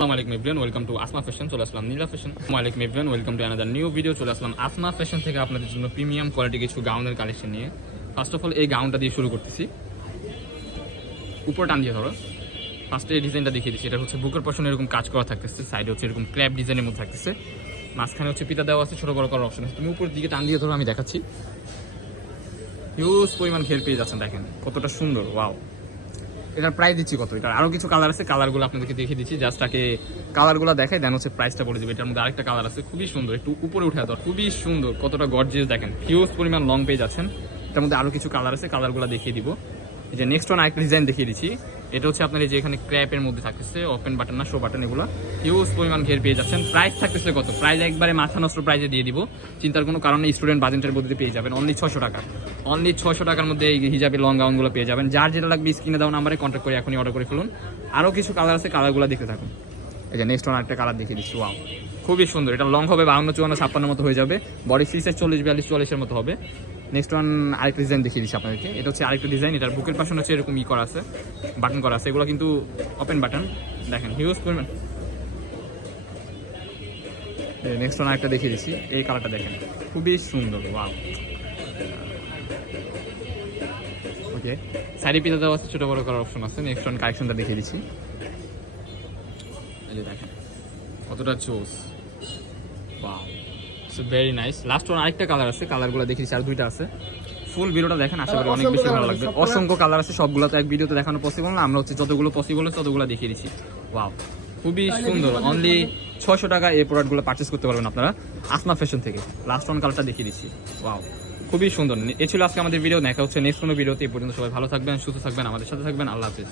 আসসালামু everyone, welcome to Asma fashion. চলে আসলাম নীলা fashion. আসসালামু everyone, welcome to another new video. চলে আসলাম আসমা ফ্যাশন থেকে আপনাদের জন্য প্রিমিয়াম কোয়ালিটি কিছু গাউনের কালেকশন নিয়ে। ফার্স্ট অফ অল এই গাউনটা দিয়ে শুরু করতেছি। উপর টান দিয়ে ধরো। ফার্স্টে এই ডিজাইনটা দেখিয়ে দিচ্ছি। এটা হচ্ছে বুকের পশনে এরকম কাজ করা থাকতেছে, সাইডে হচ্ছে এরকম ক্র্যাপ ডিজাইনের মধ্যে থাকতেছে, মাঝখানে হচ্ছে পিতা দেওয়া আছে, ছোট বড় করার অপশন আছে। তুমি উপরের দিকে টান দিয়ে ধরো, আমি দেখাচ্ছি। হিউজ পরিমাণ ঘের পেয়ে যাচ্ছেন, দেখেন কতটা সুন্দর। ওয়াও, এটার প্রাইস দিচ্ছি কত। এটার আরও কিছু কালার আছে, কালারগুলো আপনাদেরকে দেখিয়ে দিচ্ছি। জাস্ট তাকে কালারগুলো দেখাই, দেন হচ্ছে প্রাইসটা বলে দেবে। এটার মধ্যে আরেকটা কালার আছে, খুবই সুন্দর, একটু উপরে উঠে দেওয়া, খুবই সুন্দর, কতটা গর্জিয়াস দেখেন। হিউজ পরিমাণ লং পেয়ে যাচ্ছেন। এটার মধ্যে আরও কিছু কালার আছে, কালারগুলো দেখিয়ে দিব। এই যে নেক্সট ওয়ান আরেকটা ডিজাইন দেখিয়ে দিচ্ছি। এটা হচ্ছে আপনার এই যে এখানে ক্র্যাপের মধ্যে থাকতেছে, ওপেন বাটন না শো বাটন, এগুলো হিউজ পরিমাণ ঘের পেয়ে যাচ্ছেন। প্রাইস থাকতেছে কত, প্রাইস একবারে মাথা নষ্ট প্রাইসে দিয়ে দিব, চিন্তার কোনো কারণে স্টুডেন্ট বাজেটের মধ্যে পেয়ে যাবেন অনলি 600 টাকা। অনলি 600 টাকার মধ্যে এই হিজাবি লং গাউনগুলো পেয়ে যাবেন। যার যেটা লাগবে স্ক্রিনে দেওয়া নাম্বারে কন্ট্যাক্ট করে এখনই অর্ডার করে ফেলুন। আরও কিছু কালার আছে, কালারগুলো দেখতে থাকুন। এই যে নেক্সট ওয়ান আরেকটা কালার দেখিয়ে দিচ্ছি। ওয়াও, খুবই সুন্দর। এটা লং হবে 52, 54, 56 মতো হয়ে যাবে। বডি ফ্রি সাইজ 40, 42, 44 মতো হবে। নেক্সট ওয়ান আরেকটা ডিজাইন দেখিয়ে দিচ্ছি আপনাদেরকে। এটা হচ্ছে আরেকটা ডিজাইন। এটার বুকের পাশে হচ্ছে এরকম করা আছে, বাটন করা আছে, এগুলো কিন্তু ওপেন বাটন। দেখেন হিউজ পরিমাণ। নেক্সট ওয়ান আরেকটা দেখিয়ে দিচ্ছি, এই কালারটা দেখেন, খুবই সুন্দর। ওয়াও, ওকে, সাইডে পিতা দেওয়া আছে, ছোটো বড়ো করার অপশন আছে। নেক্সট ওয়ান কালেকশনটা দেখিয়ে দিচ্ছি। এই যে দেখেন কতটা চোস। Wow, so very nice. Last one আরেকটা কালার আছে, কালারগুলো দেখিয়ে দিচ্ছি। আর দুইটা আছে, ফুল ভিডিওটা দেখেন, আশা করি অনেক বেশি ভালো লাগবে। অসংখ্য কালার আছে, সবগুলো তো এক ভিডিওতে দেখানো পসিবল না। আমরা হচ্ছে যতগুলো পসিবল হচ্ছে ততগুলো দেখিয়ে দিচ্ছি। ওয়াও, খুবই সুন্দর। অনলি 600 টাকা এই প্রোডাক্টগুলো পারচেস করতে পারবেন আপনারা আসমা ফ্যাশন থেকে। লাস্ট ওয়ান কালারটা দেখিয়ে দিচ্ছি। ওয়াও, খুবই সুন্দর। এ ছিল আজকে আমাদের ভিডিও। দেখা হচ্ছে নেক্সট কোনো ভিডিওতে। এই পর্যন্ত সবাই ভালো থাকবেন, সুস্থ থাকবেন, আমাদের সাথে থাকবেন। আল্লাহ হাফেজ।